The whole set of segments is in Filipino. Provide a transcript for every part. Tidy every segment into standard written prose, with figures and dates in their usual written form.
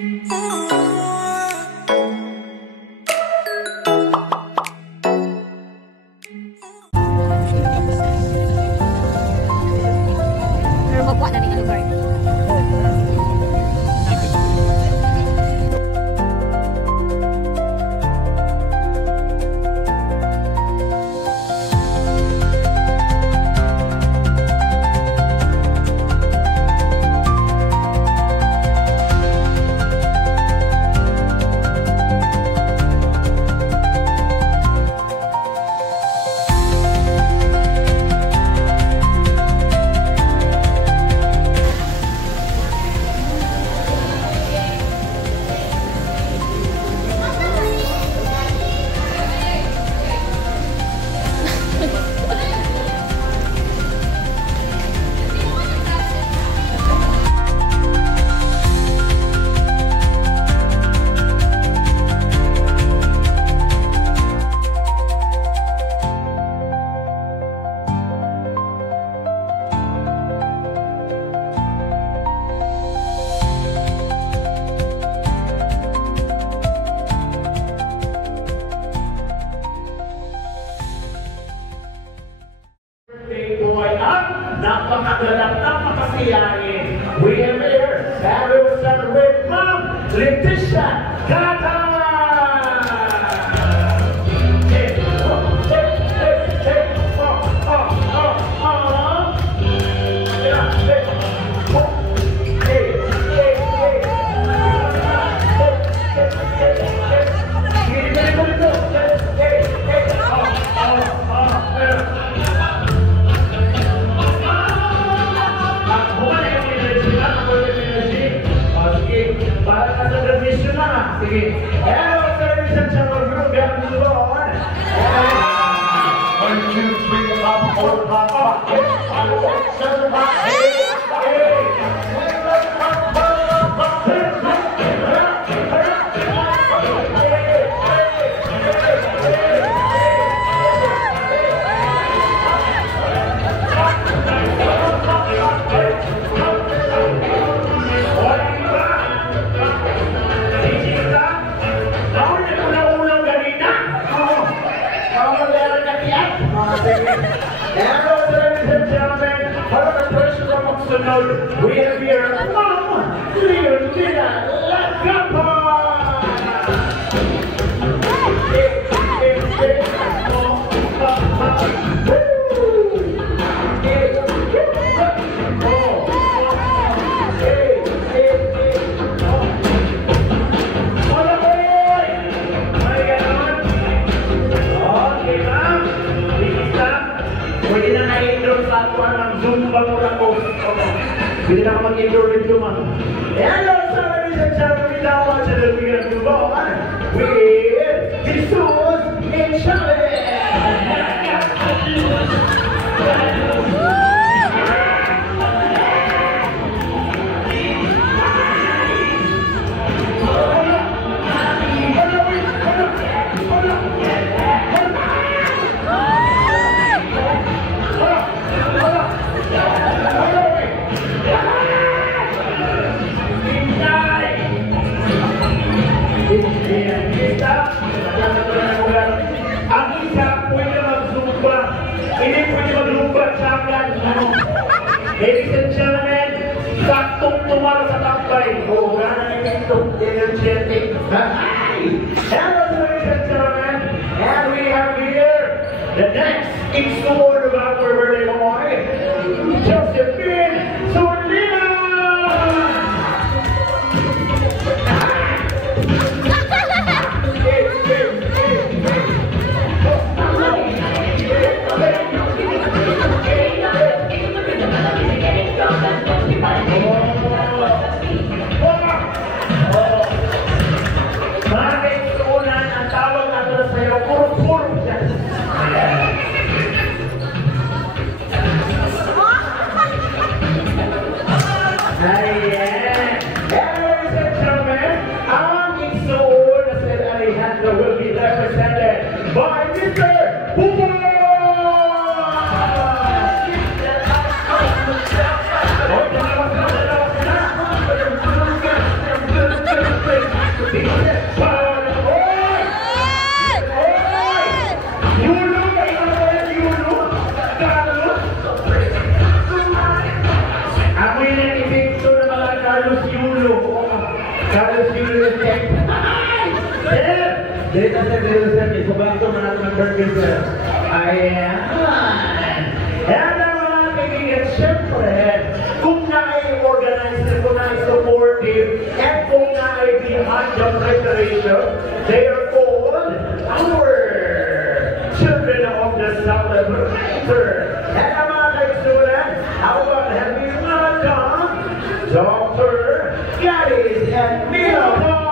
Pero magwa na rin ang lugar. Napakagalang, napakasiyahin. We are here, and we will celebrate Ma'am Leticia Cata! Sige. Hello, ladies and gentlemen, we'll get to the Lord. 1, 2, 3, 4, 5, 6, 7, we have here Ma'am Leontina Lacapa! Pwede na na-endorse sa ako ng Zumba Muraco. Pwede na ka mag-endorse rin Zumba. Hello, ladies and gentlemen, now watch it as we get to move on with Jesus and Charlie. Ang isa pwede mag-zumba, hindi pwede mag-zumba sa akin. Ladies and gentlemen, saktong tumara sa takbay. O, gana itong energetic. Hello, ladies and gentlemen, and we have here the next installer of our birthday boy, Josephine Solina! Bakit una Dito sa Subato na natin ang birthday sir. Ayan. And ang mga kaibigan, siyempre, kung na-organize, kung na-supportive, and kung na-behind the preparation, they are called our children of the celebrator. And ang mga kaibigan, how about having welcome Dr. Gladys and Mila Paz.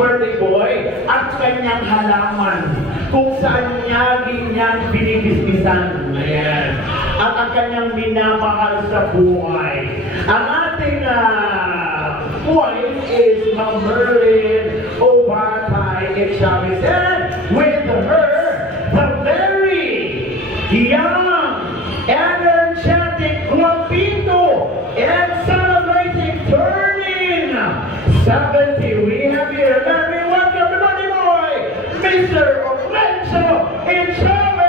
Birthday boy at kanyang halaman kung saan niya ganyang binibisbisan. Ayan. At ang kanyang minamahal sa buhay. Ang ating wife is Ma'am Merlin Obatay Chavez. And with her, the very young, energetic Guapito and celebrating turning 70. We have here, let me welcome the money boy, Mr. Lorenzo Chavez.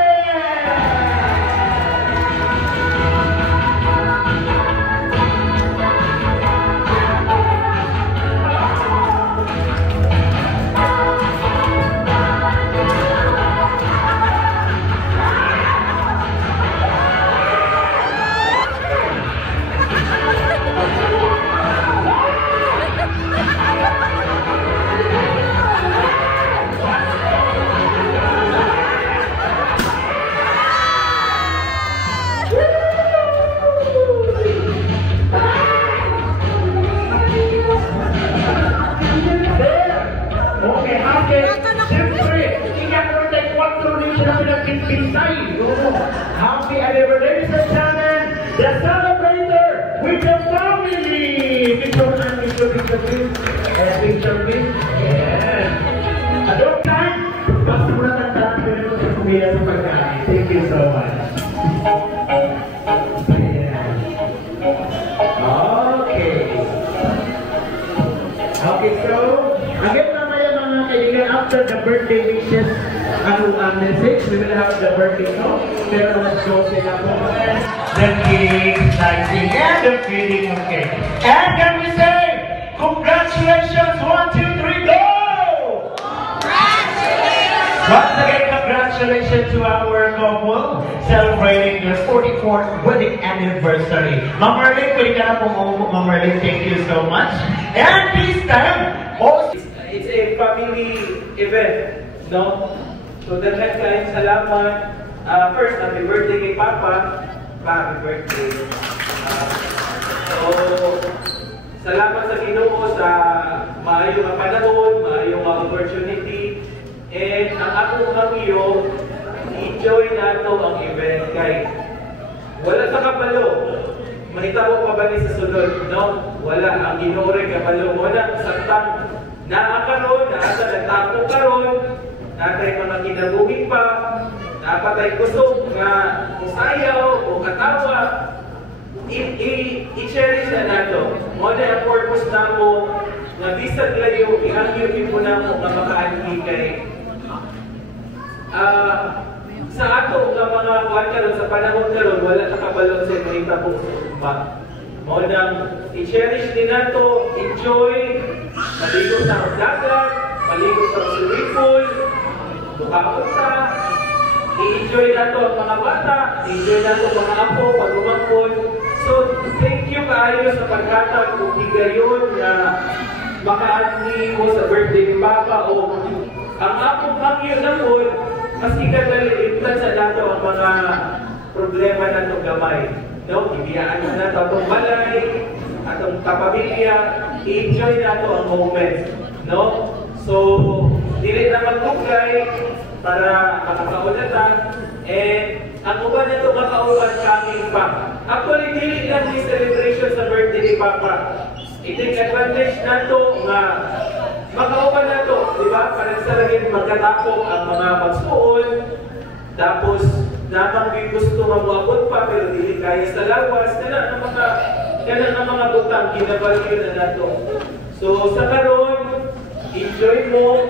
Happy anniversary, ladies and gentlemen, the celebrator with the family. Picture, please. Yeah. At that time, basta mo na tandaan ko nito sa kumila sa pagkain. Thank you so much. Ayan. Okay, so, again mamaya mga kaibigan, after the birthday wishes, message, we will have the birthday song. Pero let's go sila po. The cake, slicing, and the feeding of cake. And can we say, congratulations, 1, 2, 3, go! Congratulations! Once again, congratulations to our couple celebrating their 44th wedding anniversary. Ma'am Merlin, pwede ka na pong Ma'am Merlin, thank you so much. And this time, also, it's a family event, no? So, dagdag kayong salamat. First, happy birthday kay Papa. Happy birthday. So, salamat sa Ginoo sa maayong panahon, maayong opportunity. And ang akong kamiyo, enjoy nato ang event kay wala sa kabalo. Mahitabo pa ba ni sa sunod, no? Wala ang Ginoo rin kabalo. Wala saktang naakaroon, naasa nagtapo karon. Natay mga kinabuhi pa, napatay kusog nga sayaw o katawa, i-cherish na nato. Muna ang purpose na mo, na bisag layo, ihangyo po na mo nga makaanhi kay sa ato nga mga kuwan karon sa panahon karon wala na kabalon sa mga po ba. Muna i-cherish din nato, enjoy, maligo sa dagat, maligo sa swimming pool, tukapot sa, i-enjoy na to ang mga bata, i-enjoy na to ang mga apo, pag-umangkon. So, thank you kayo sa pagkatag kung higayon na makaanli ko sa birthday ni Papa o ang akong hangyo na po, mas ikagalitan sa nato ang mga problema na itong gamay. No? Ibiyaan na nato itong balay, atong kapamilya, i-enjoy na to ang moment. No? So, dili na magtugay, para makakaulatan. And ang uban na ito makauban kaming pa. Actually, dili lang ni celebration sa birthday ni Papa. I-take advantage na ito nga makauban na ito, di ba? Parang sa laging magkatapok ang mga magsuon. Tapos, namang may gusto mabuabot pa, pero dili kaya sa lawas. Kaya ng mga butang, ginabalyo na nato. So, sa karon, enjoy mo.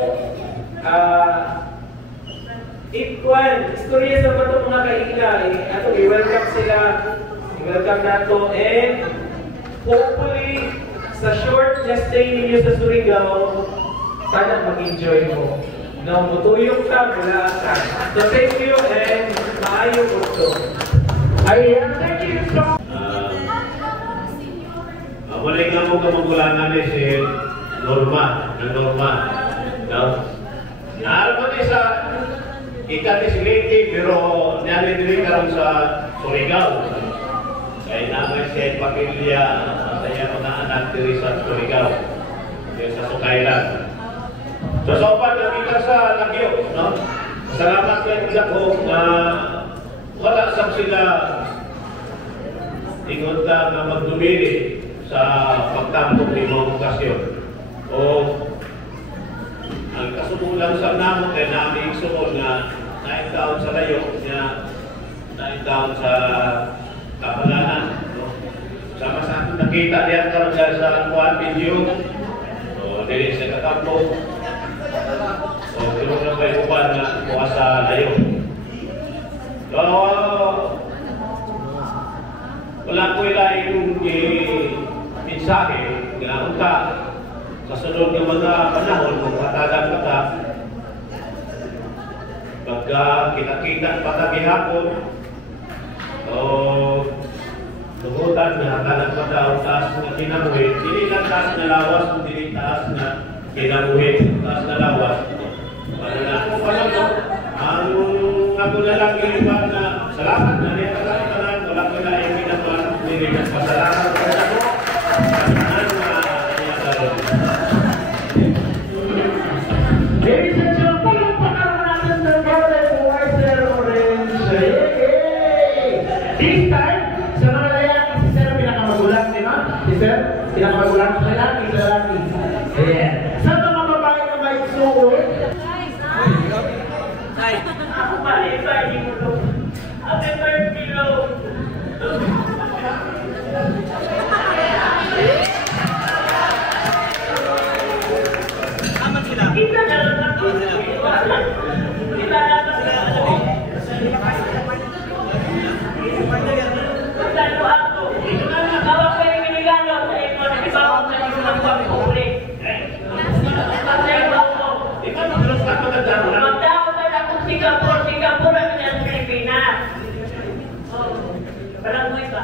Istorya sa bato mga kainga. I-welcome sila. I-welcome nato. And, hopefully, sa short na stay ninyo sa Surigao, sana mag-enjoy mo. No, mutuyok ka, mula ka. So thank you and maayo po ito. Ayan, thank you so much. Muli nga mo kamagulangan ni si Norma. No? Naroon ni sa ikatisiliti, pero nalidiri karon sa Surigao. Kaya naman siya pamilya saya mga anak diri sa Surigao. Sa Sukailan. So, sopan na kita sa Lagyo, no? Salamat kayo ko na wala sa sila ingon ka na magdumili sa pagtampok ng mga okasyon. O ang kasumulang sa namo kay namin suon na 9 taon sa layo niya 9 taon sa kapalanan. No? Sama sa ating nakita diyan karon sa kuan video. O dili sa katampok. So, tulong na ba yung upan na bukas sa layo? So, wala ko yung mensahe na unta sa sunod ng mga panahon kung katagan pa ta pagka kita-kita pa ta gihapon o lugutan na katagan pa ta ang taas na kinabuhi hindi lang taas na lawas hindi taas na kinabuhi taas na lawas. Ang ako na lang ilipan na salamat na niya tanan wala ko na yung pinapasalamat pasalamat ko na ako Ladies and gentlemen, pagkaroon natin ng Golden Warrior Orange. This time, sa mga lalaki, si Sir pinakamagulang, di ba? Si Sir, pinakamagulang sa lalaki. Ayan. Sa mga babae na may suot, Ako pa, iba yung mulo. Ate Marpilo. Amat sila. Kita na lang ako. Kita na lang ako. Magsalo ako. Tawag ko yung binigano sa ito. Nagibawag na yung mga pagpupuli. Magsalo ako. ikaw maglulos ka magandang lang Magdaotan akong Singapore ang ng Pilipinas. Parang mo iba.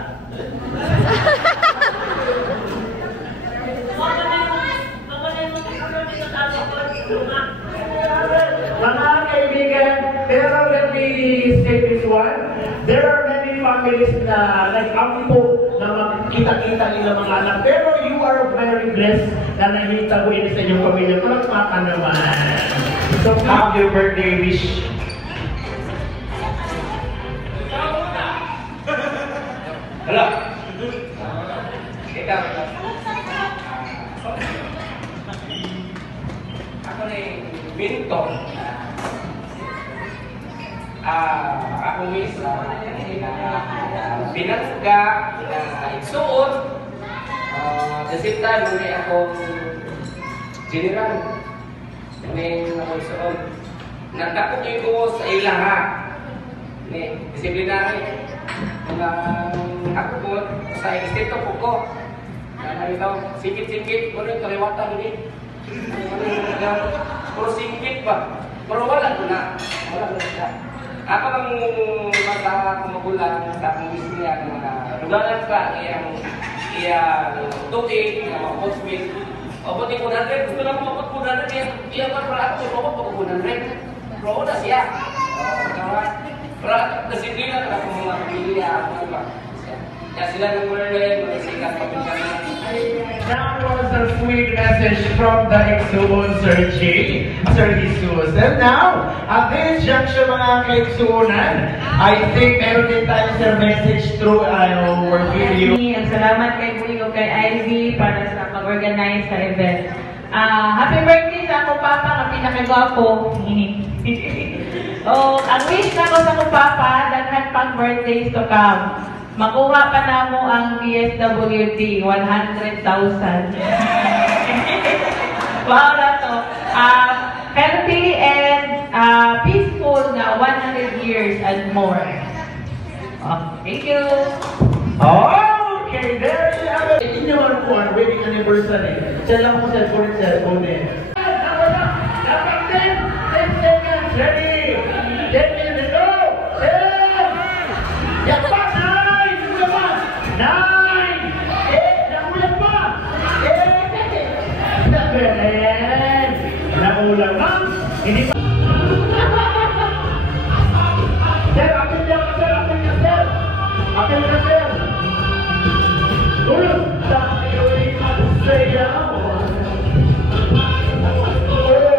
mga kaibigan, pero let me say this one. There are many families na nag-ampo na makikita-kita nila mga anak. Pero you are very blessed na nakita ko ini sa inyong pamilya. Palakpakan naman. So, happy birthday wish. Hello. Ikaw. Ako ni Minto. Ako miss pinangga na igsuot. The same time, hindi akong general. Hindi ako igsuot. Nagdakot yung ko sa ilang ha. Disiplinary. Ako po, sa extent po ko. Ito, singkit-singkit. Ano yung kaliwatan ini? Puro singkit ba? Pero wala ko na. Wala ko na. Ako ang mata kumagulang sa akong miss niya na luganan ka iyang tuig na mga postmate. O buti ko na rin. Gusto lang mapot ko na rin. Iya pa para ako mapot ko na rin. Pero wala siya. Pero disiplina na akong mga pamilya. Kaya sila nag-learn, mag-isikat pagkakana. That was a sweet message from the Exuon Sir J, Sir Jesus. And now, at this junction mga kaigsuunan, I think meron din tayo sir message through our video. Ang salamat kay Kuya o kay Ivy para sa pag-organize sa event. Happy birthday sa akong papa, ang pinakagwapo. Ang wish na ko sa akong papa, daghan pang birthdays to come. Makuha pa na mo ang PSWD, 100,000. Wow na to. Healthy and peaceful na 100 years and more. Thank you. Okay, there you have it. Inyo ang kuhan, wedding anniversary. Diyan lang ko cellphone eh. Dapat din, 10 seconds, ready? 10 minutes, go! 10! Yakpa, 9! 9! 8! Nakulang pa! 8! 7! Nakulang pa! Hindi pa! Sir, apil niya, sir! Apil niya, sir! Apil niya, sir! Tayo ay magsayaw. Tayo ay magsayaw.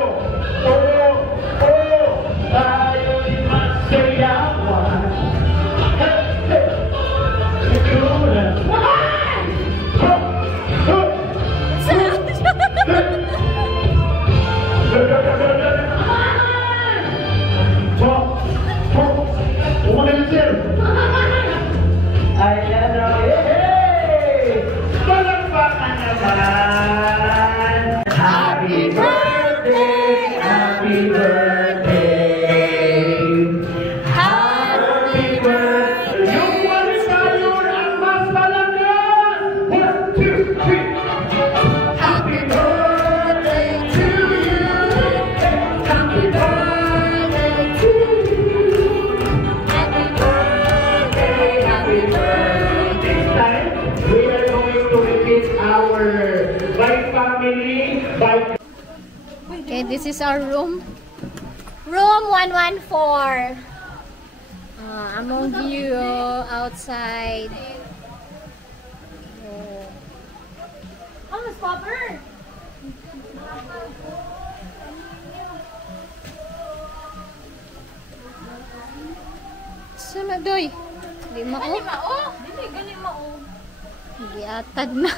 Happy birthday, happy birthday, happy birthday. Yung wali tayo ang mas malakas. 1, 2, 3. Happy birthday to you. Happy birthday to you. Happy birthday, happy birthday. This time, we are going to repeat our by family, by... Okay, this is our room. Room 114. Among view outside. Oh, Miss Popper! Sama doy. Di mao. Gani mao. Dili gani mao. Giatad na.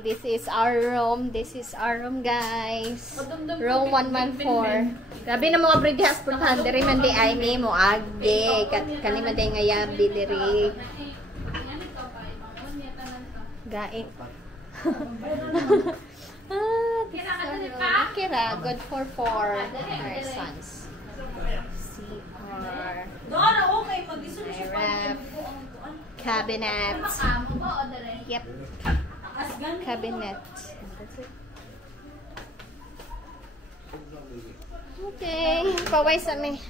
This is our room. This is our room, guys. Room 114. Grabe na mga bridges puntahan diri man di ay ni mo agde. Kani man day ngayabi diri. Gain. This is our room. Kira, good for 4 persons. CR. Ref. Cabinet. Yep. Cabinet. Okay. Paway sa me.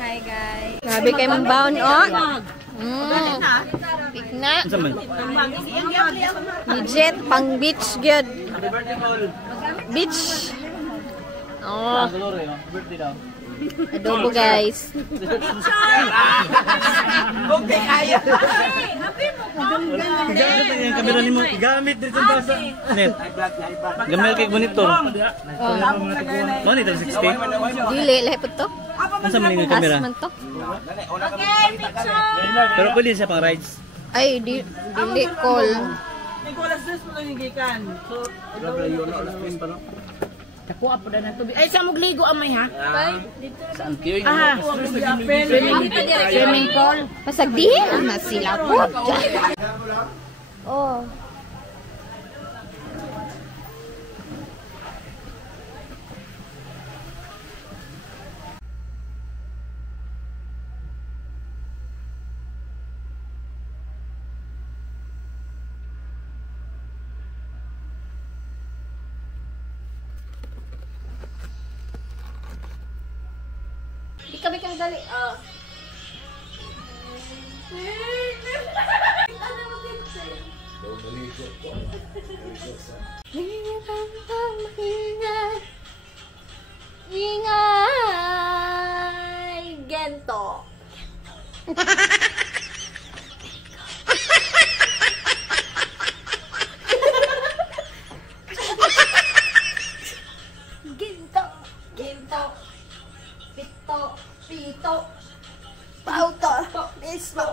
Hi guys. Grabe kayo mong baon, oh. Pikna. Legit, pang beach good. Beach. Oh. Adobo guys. Okay, kaya. Gamit kamera nimo. Gamit dito sa net. Gamel kay monitor. Mo ni 360. Dili lahi pud to. Unsa man ning kamera? Okay, picture. Pero pwede siya pang rides. Ay, dili call. May alas 2 mo lang yung gikan. So, Nakuha po na ng tubig. Ay, sa magligo amay ha? Saan kayo? Aha. Swimming pool. Pasagdihin na sila po. Oh. Di kami dali. Ingay! Gento. Ginto. Ginto. Pito. Pito. Pauto. Listo.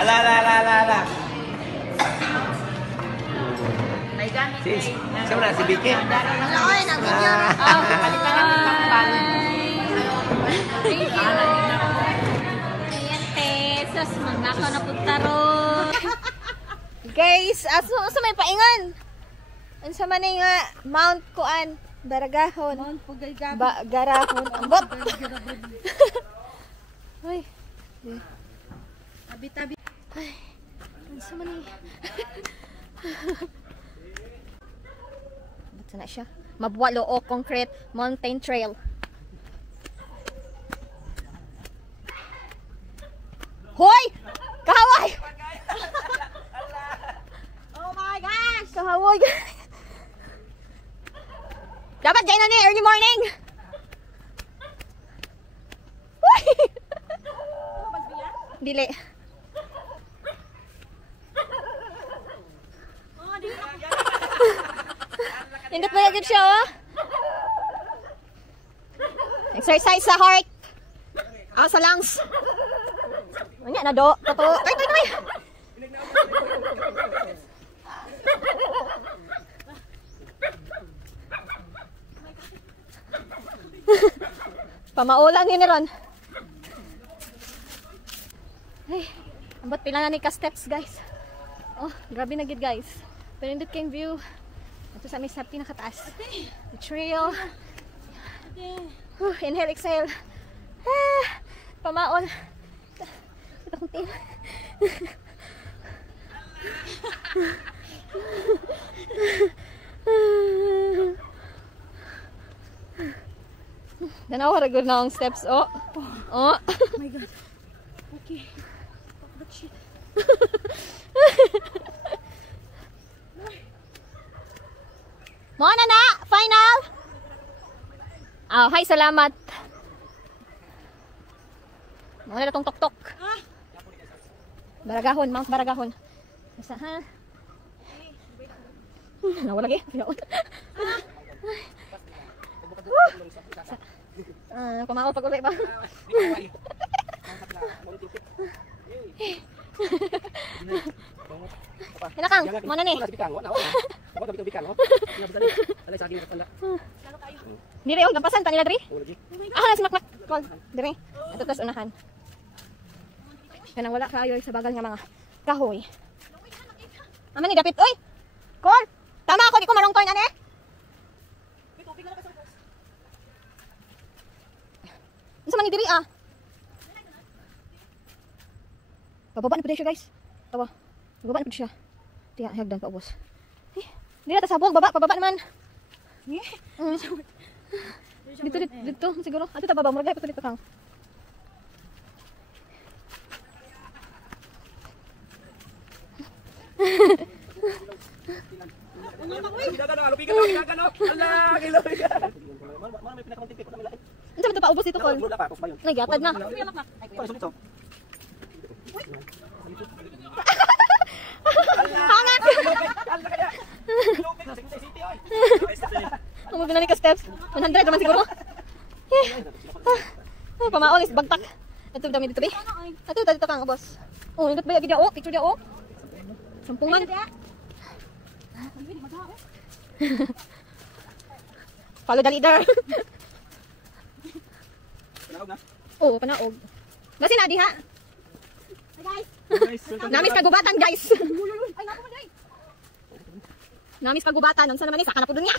Ala. Siapa na si Vicky? Oy, nag-video. Palitan namin ng balon. Thank you. Ayan, Tesos. Magnakaw na punta ron. Guys, aso may paingan. Ang sama na nga, Mount Kuan, Baragahon. Mount Pugay-Gabi. Garahon. Ambot. Ay. Tabi-tabi. Ay. Ang sama na Ba't na siya? Mabwalo o concrete mountain trail. Hoy! Kahaway! Oh my gosh! Kahaway! Dapat dyan na ni early morning! Hoy! Dili. Hindot ba yagid siya, oh? Exercise sa heart. Sa lungs. Ano na do? Totoo. Ay! Pamaulang yun ron. Ay, ambot pila na ni ka-steps, guys. Oh, grabe na gid, guys. Pero hindot kayong view. Ito sa may sapi nakataas. The trail. Inhale, exhale. Pamaon. Ito kong team. Danaw haragod na ang steps. Oh. Oh my god. Okay. But shit. Mona na! Final! Hi, salamat. Muna na tong tok-tok. Baragahon, Mount Baragahon. Basta, ha? Nawala lagi. Kumakaw pag ulit ba? Hinakang, muna ni. Diri, oh, gampasan ta nila diri. Simakmak. Diri. Ato tas unahan. Kanang wala kayo sa bagal nga mga kahoy. Aman ni dapit, oy. Call. Tama ako, di ko marong turn ani. Unsa man ni diri ah? Bababa na pud siya, guys. Tawa. Bababa na pud siya. Tiya hagdan pa ubos. Di na ta sabog, baba, pababa naman. Dito siguro. Ato ta baba, murag pa dito kang. Ano ba ito pa ubos dito, Col? Nagyatad na. Hangat! Ang magbilang ka steps. 100 naman siguro. Pamaol is bagtak. Ito dami dito, be. Ito dito kang ubos. Oh, nindot ba yung video? Oh, picture dia, oh. Sampungan. Follow the leader. Panaog na? Oo, panaog. Basi na, diha. Hi guys. Namis kagubatan, guys. Ay, naku mo, guys. Namis kagubatan. Nung saan naman saka na po dun niya.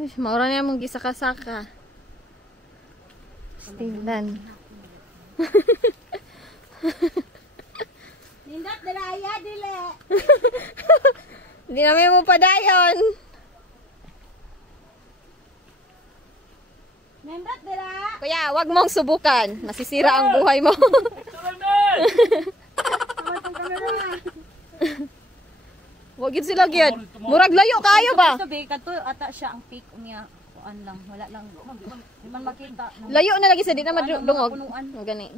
Maura niya mong gisaka-saka. Tingnan. Nindot dalaya dili. Hindi namin mo padayon. Nindot dala. Kuya, wag mong subukan. Masisira ang buhay mo. Wag yun sila gyud. Murag layo kayo ba? Sabi kadto ata siya ang peak niya. Kuan lang, wala lang. Di man makita. Layo na lagi sa di na madungog. O gani.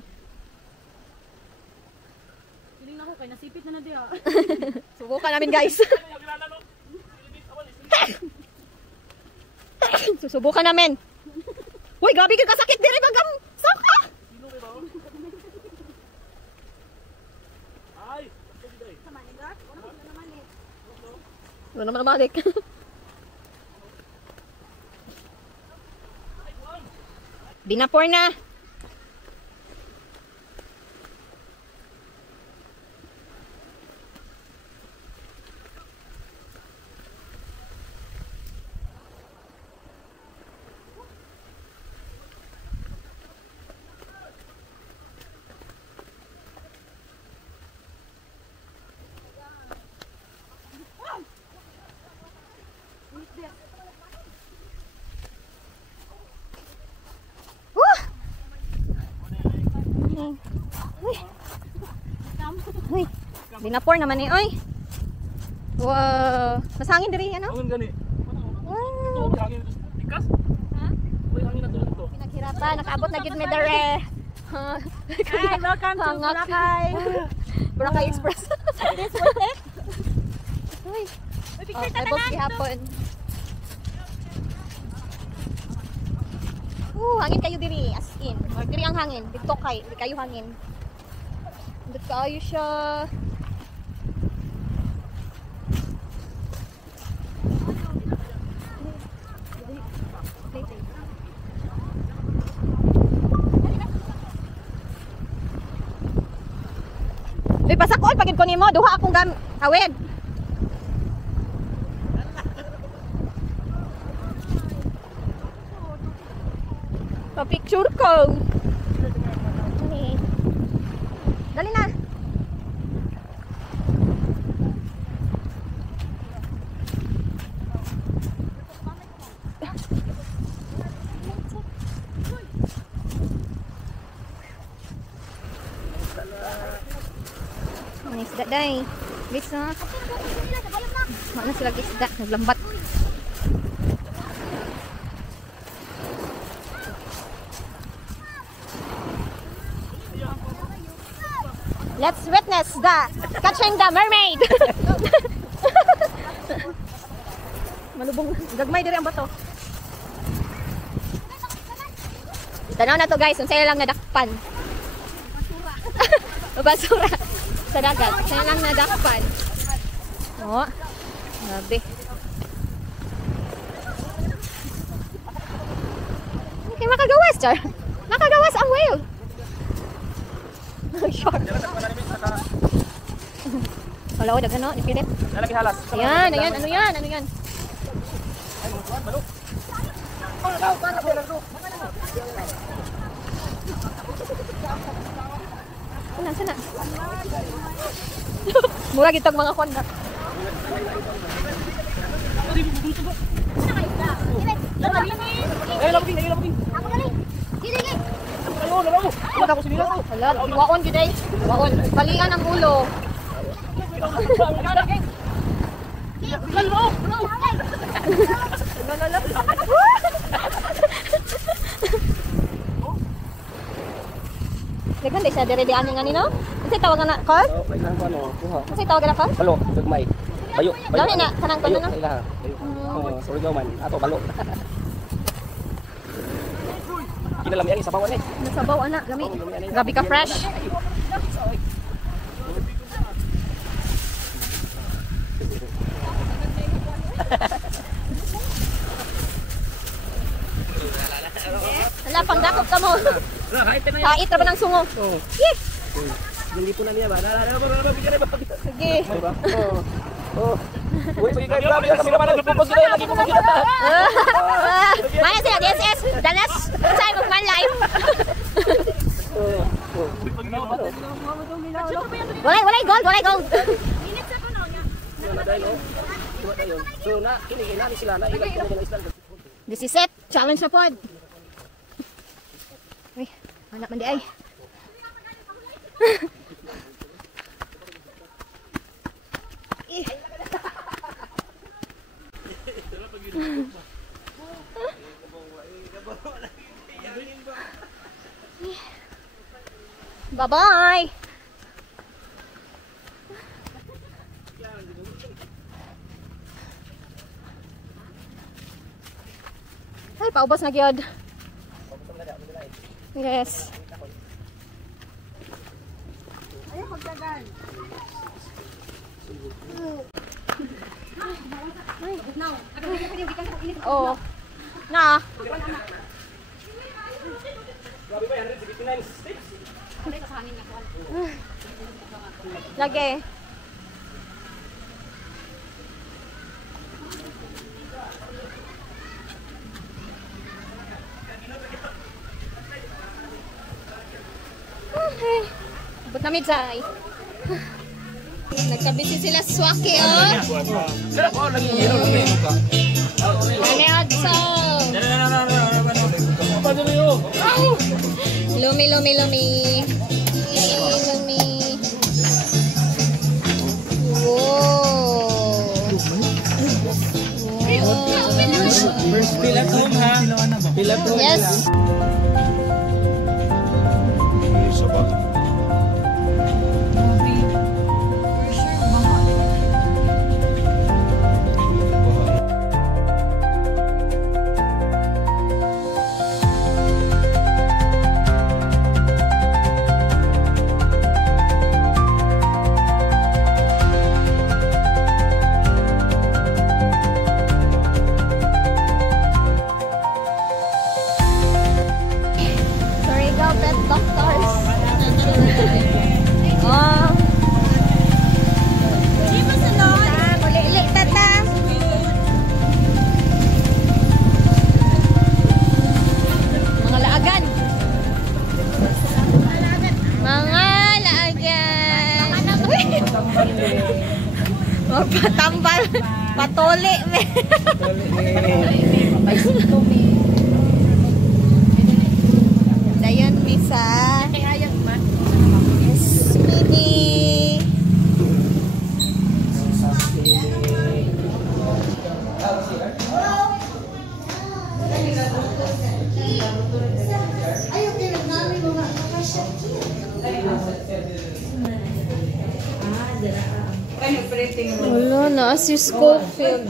Piling na ko kay nasipit na diha. Subukan namin, guys. Susubukan namin. Uy, grabe ka kasakit diri bagam. Saka. Wala naman balik. Binapor na. Uy, binapor naman eh, oy. Wow, masangin diri ano? Ang gani. Wow. Tikas? Ha? Uy, hangin na to dito. Pinaghirapan, nakaabot na gid mi dere. Hi, welcome to Boracay. Boracay Express. This was it. Uy, Picture ta ebos na. gihapon. Hangin kayo diri, as in. Or diri ang hangin, dito kay, di kayo hangin. Dito kayo siya. Uy, pasakol pagid ko nimo, duha akong awed. Pa-picture ko. Dali na. Ini isda day. Bisa. Mana sila isda naglambat. Let's witness the catching the mermaid. Malubong gagmay diri ang bato. Tanaw na to guys, unsay lang nadakpan. Basura. Sa dagat, unsay lang nadakpan. Oh. Grabe. Okay, makagawas, Char. Makagawas ang whale. Short. Wala ko dagan no, nipilit. Nalagi halas. Ayan, ayan, ano yan, ano yan? Sana. Murag itong mga kondak. Labing. Ako dali. Dili. Wala ako sinila. Hala, iwaon gyud ay. Iwaon. Balian ang ulo. Dagan di siya dire di ani nga nino. Unsay tawagan na call? Unsay tawagan na call? Balo, dugmay. Bayo. Dawni na kanang kono na. Sorry daw man. Ato balo. Kinalam yan sa bawon eh. Nasabaw ana, gami. Grabe ka fresh. Hala, panggakop ka mo. Hait ra ba ng sungo? Yeh! Hindi po na niya ba? Sige. Oh. Uy, sige guys, grabe ang kamera man nagpupos sila, lagi pupos sila. Maya sila, DSS, dalas, sa'yo magman live. Walay gold. So na, kini namin sila na ilang ko ng isla. This is it, challenge na pod. Uy, anak man di ay. Bye-bye! Ay, paubos na gyud. Yes. Ayaw magdagan. Oh. Na. Grabe ba 159 steps? Lagi. Okay. Abot na midzay. Nagkabisi sila sa swaki, oh. Sarap oh, lagi yelo ka. Ano so? Lumi. First fill at home ha. Fill at home. Yes. Pet doctors. Oh. Chiba salon. Muli-uli tata. Mga laagan. Magpatambal. Patuli. Dayon misa. Speedy. Wala na, si Schofield.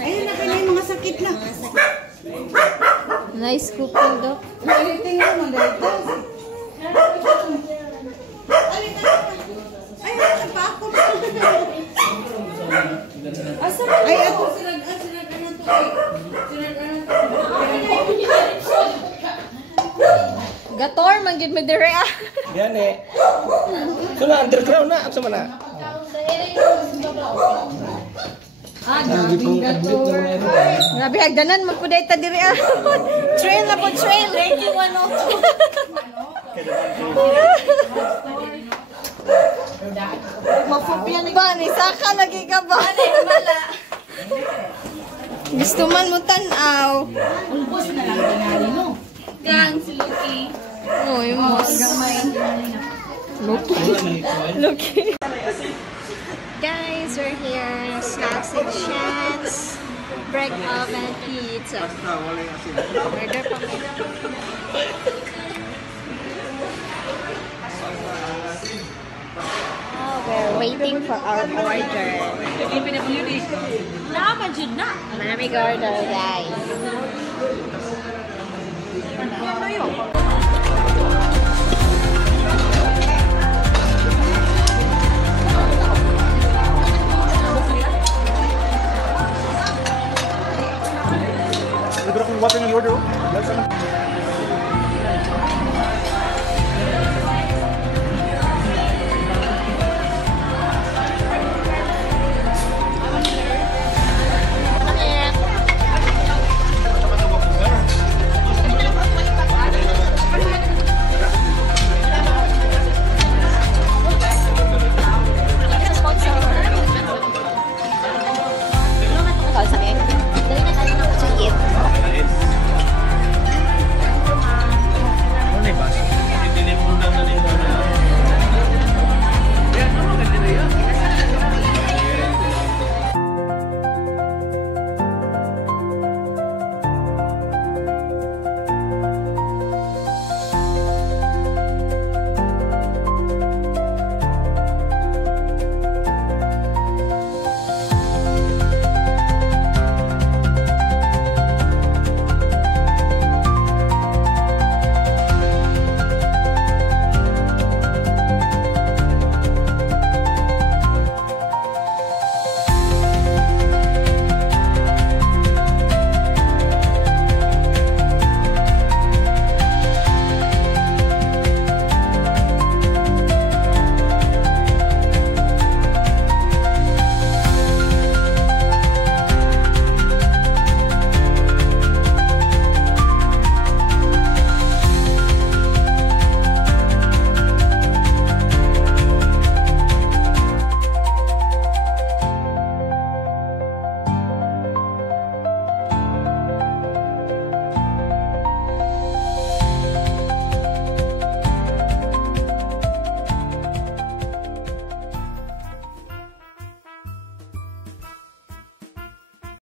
Ayun na kayo yung mga sakit na. Nice Schofield daw. Tingnan mo dito. Ay, nagpapakot. Ay, ako sinag ano to eh. Gator, manggid mo dire ah. Yan eh. Ito na, underground na. Asa man na? Gabing gator. Grabe, hagdanan, magpuday ta dire ah. Trail na po, trail. Thank you, ano. Mapupyan ba? Nisaka lagi ka ba? Gusto man mo tanaw. Ulbos na lang ginali mo. Gang, si Lucky. Oh, yung mas. Lucky. Guys, we're here. Snacks and chats. Break oven pizza. Order pa mo. Oh, we're waiting for our order. Naman dyan na. Maraming order, guys. Ano yun?